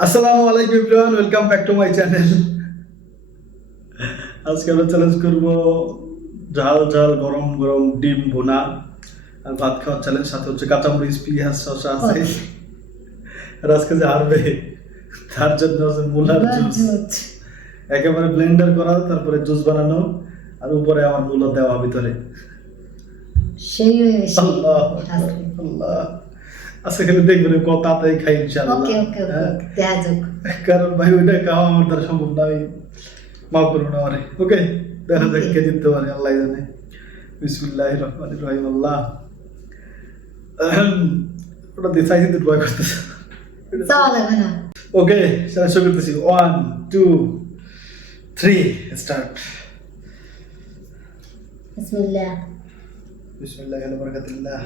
আসসালামু আলাইকুম everyone, welcome back to my channel. আজকে আমরা চ্যালেঞ্জ করব ঝাল ঝাল গরম গরম ডিম ভুনা আর ভাত খাওয়ার চ্যালেঞ্জ। সাথে হচ্ছে কাঁচামরিচ, পেঁয়াজ, শসা আছে। আর আজকে যে হারবে তার জন্য আছে মুলার জুস, একেবারে ব্লেন্ডার করা, তারপরে জুস বানানো, আর উপরে আমার মুলা দেওয়া ভিতরে। সেই আল্লাহ আল্লাহ, আজকে খালি দেখবেন কত তাড়াতাড়ি খাই ইনশাআল্লাহ। ওকে ওকে ওকে দেখা যাক। কারণ ভাই ওইটা খাওয়া আমার দ্বারা সম্ভব না, আমি মাফ করবো না আমারে। ওকে, দেখা যাক কে জিততে পারে, আল্লাহ জানে। বিসমিল্লাহির রহমানির রহিম। আল্লাহ, ওটা দিয়ে চাইছি তো ভয় করতেছে। চাওয়া লাগবে না। ওকে, সেটা শুরু করতেছি। 1 2 3 স্টার্ট। বিসমিল্লাহ। বিসমিল্লাহি ওয়া বারাকাতুল্লাহ।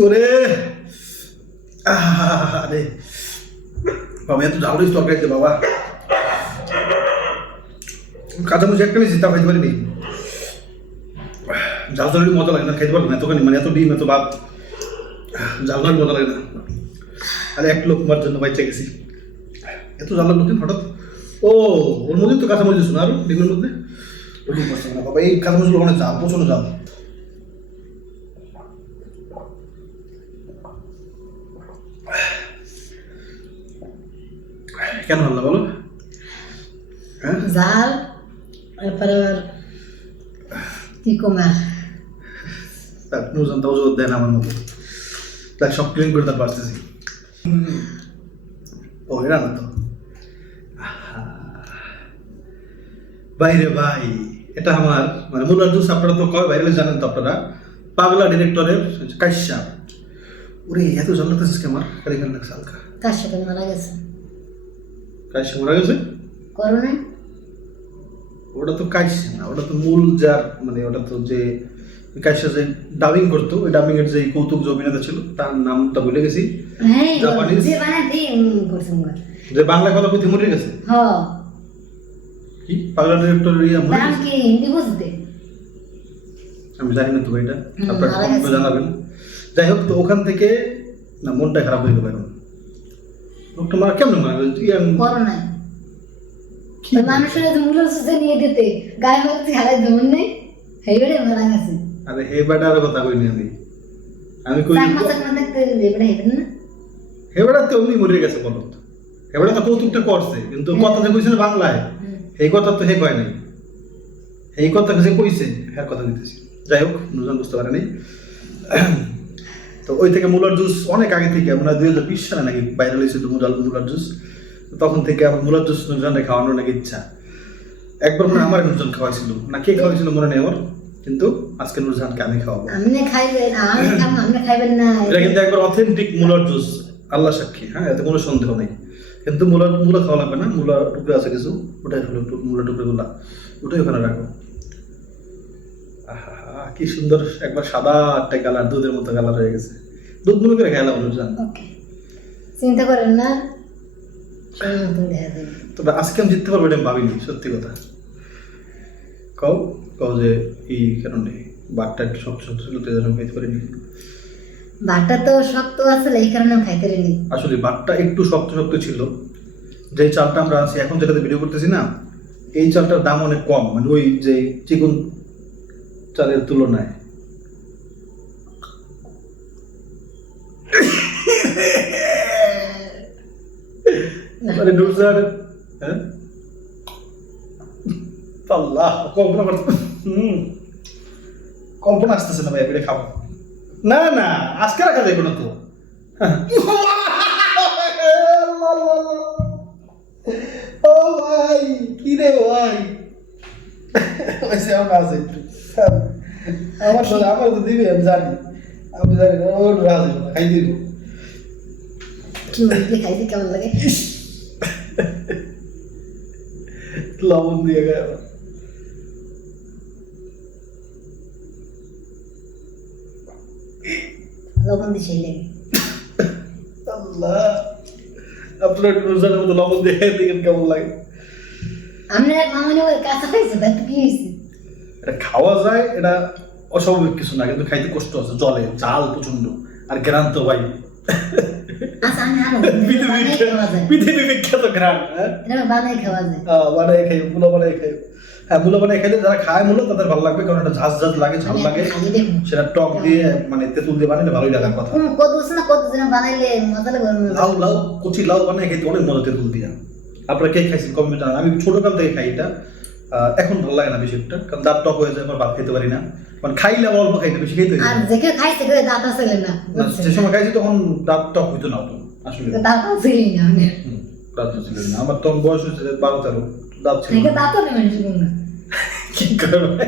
ওরে আরে বাবা এত ঝাল দিস তরকারিতে বাবা, কাঁচামরিচ একটা নিয়েছি তা খাইতে পারিনি। ঝাল তরকারি মজা লাগে না, খাইতে পারবো না এতখানি, মানে এত ডিম এত ভাত, ঝাল তরকারি মজা লাগে না। আরে এক লোক মার জন্য বাইচে গেছি, এত ঝাল লাগলো কেন হঠাৎ? ও ওর মধ্যে তো কাঁচামরিচ দিস না আরো ডিমের মধ্যে, ডিম পড়ছে না বাবা, এই কাঁচামরিচগুলো অনেক ঝাল, প্রচন্ড ঝাল। কেন ভালো বলো? হ্যাঁ জাল তারপরে আবার কি কমা নুরজান তাও জোর দেয় না আমার মতো, তাই সব ক্লিন করে তার পারতেছি। ও এরা না তো বাইরে ভাই, এটা আমার মানে মুলার জুস, আপনারা তো কয় বাইরে জানেন তো আপনারা, পাগলা ডিরেক্টরের কাইসা। ওরে এত জানলাতেছিস কি আমার খালি খালি লাগছে হালকা। তার সাথে মারা গেছে কাইসা মারা গেছে? করোনায়। ওটা তো কাইসা না, ওটা তো মূল যার মানে ওটা তো যে কাইসা যে ডাবিং করতো, ওই ডাবিং এর যে কৌতুক যে অভিনেতা ছিল তার নামটা ভুলে গেছি। হ্যাঁ জাপানিজ যে বানাতে করছেন যে বাংলা কথা কইতে মরে গেছে। হ্যাঁ কি পাগলা ডিরেক্টর ইয়া মরে নাম গেছে? কি হিন্দি বুঝতে? আমি জানি না তো এটা, হুম, আপনারা মারা কমেন্টে গেছে। জানাবেন। যাই হোক, তো ওখান থেকে না মনটা খারাপ হয়ে গেল এখন। লোকটা মারা কেমন মারা গেল? করোনায় কি ওই মানুষের যে মূল সুস্থ নিয়ে দিতে গায়ে হচ্ছে খেলায় ধমন নেই, সেইবারে মারা গেছে। আরে হে বেটার কথা কইনি আমি কই চাকমা চাকমা দেখতে এবারে হেবেন না। হে বেটা তো এমনি মরে গেছে বলো, হে বেটা তো কৌতুকটা করছে কিন্তু কথা যে কইছে না বাংলায়, এই কথা তো হে কয় নাই, এই কথা যে কইছে হ্যাঁ কথা দিতেছি। যাই হোক, নুরজান বুঝতে পারেনি। তো ওই থেকে মুলার জুস অনেক আগে থেকে, মানে 2020 সালে নাকি ভাইরাল হয়েছিল মুলার জুস, তখন থেকে আমার মুলার জুস নুরজানকে খাওয়ানোর নাকি ইচ্ছা। একবার মনে হয় আমার নুরজান খাওয়াইছিল না, কে খাওয়াইছিল মনে নেই আমার, কিন্তু আজকে নুরজানকে আমি খাওয়াবো। আপনি খাইবেন, আমি খাবো, আপনি খাইবেন না। এটা কিন্তু একবার অথেন্টিক মুলার জুস, আল্লাহ সাক্ষী, হ্যাঁ এতে কোনো সন্দেহ নেই। কিন্তু মূলা খাওয়া লাগবে না, মূলা টুকরে আছে কিছু, ওটাই হলো মূলা টুকরেগুলা, ওটাই ওখানে রাখো। আহা কি সুন্দর, একবার সাদা একটা কালার, দুধের মতো কালার হয়ে গেছে। দুধ মনে করে খেলাম নুরজান। ওকে, চিন্তা করেন না, সেই মতন দেখা যাবে। তবে আজকে আমি জিততে পারবো এটা আমি ভাবিনি, সত্যি কথা। কও কও যে এই কারণে বাটটা একটু শক্ত শক্ত ছিল, তো এজন্য খাইতে পারিনি। ভাতটা তো শক্ত আছে, এই কারণে খাইতে পারিনি। আসলে বাটটা একটু শক্ত শক্ত ছিল, যে চালটা আমরা আছি এখন যেটাতে ভিডিও করতেছি না, এই চালটার দাম অনেক কম, মানে ওই যে চিকন চালের তুলনায়। মানে নুরজান, হ্যাঁ আল্লাহ কল্পনা করতে কল্পনা আসতেছে না ভাই, এটা খাবো না না, আজকে রাখা যাবে না তো। ও ভাই কি রে ভাই, আমার সাথে আমার তো দিবি, আমি জানি ওর রাজি না, খাই দিব। কি বলতে খাইতে কেমন লাগে? লবণ দিয়ে গায়ে আবার। লবণ দিছে লাগে। আল্লাহ, আপনার একটু নুরজানের মতো লবণ দিয়ে খাই দেখেন কেমন লাগে। আমরা এক মামনি ওই কাঁচা খাইছে, তাতে কি হয়েছে? এটা খাওয়া যায়, এটা অস্বাভাবিক কিছু না, কিন্তু খাইতে কষ্ট আছে, জলে জাল প্রচন্ড, আর গ্রাম তো ভাই আচ্ছা আমি আরো বানাই খাওয়া যায়, পৃথিবী বিখ্যাত গ্রাম। হ্যাঁ এটা বানাই খাওয়া যায়। বানাই খাই, মূলা বানাই খাই। হ্যাঁ মূলা বানাই খাইলে যারা খায় মূলা তাদের ভালো লাগবে, কারণ এটা ঝাঁজ ঝাঁজ লাগে, ঝাল লাগে, খালি দেখুন সেটা টক দিয়ে মানে তেঁতুল দিয়ে বানাইলে ভালোই লাগার কথা। কত আছে না, কত জন বানাইলে মজা লাগে। লাউ লাউ কচি লাউ বানাই খাইতে অনেক মজা তেঁতুল দিয়ে। আপনারা কে খাইছেন কমেন্টে জানান। আমি ছোটকাল থেকে খাই এটা, এখন ভালো লাগে না বেশি একটা, কারণ দাঁত টক হয়ে যায়, আমার ভাত খেতে পারি না, মানে খাইলে আবার অল্প খাইতে, বেশি খাইতে আর যে কেউ খাইছে কেউ দাঁত আছে না, যে সময় খাইছি তখন দাঁত টক হইতো না তো আসলে, দাঁত আছে না মানে দাঁত ছিল না আমার, তখন বয়স হয়েছে 12-13, দাঁত ছিল থেকে না। দাঁত নেই মানুষ না, কি করবে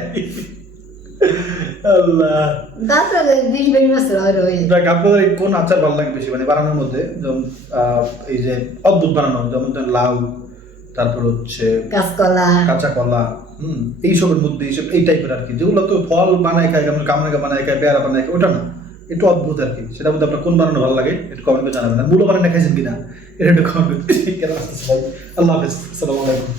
আল্লাহ। দাঁত 20-22 বছর আর হয়ে দেখ আপনাদের কোন আচার ভালো লাগে বেশি, মানে বানানোর মধ্যে, যেমন এই যে অদ্ভুত বানানো, যেমন লাউ, তারপর হচ্ছে কাঁচকলা, কাঁচা কলা, এইসবের মধ্যে এইসব এই টাইপের আর কি, যেগুলো তো ফল বানায় খায়, যেমন কামরাঙ্গা বানায় খায়, পেয়ারা বানায় খায়, ওটা না, একটু অদ্ভুত আর কি, সেটার মধ্যে আপনার কোন বানানো ভালো লাগে একটু কমেন্ট করে জানাবেন, আর মূলো বানানো খাইছেন কিনা এটা একটু কমেন্ট করে কেন আসতেছে ভাই। আল্লাহ হাফেজ, আসসালামু আলাইকুম।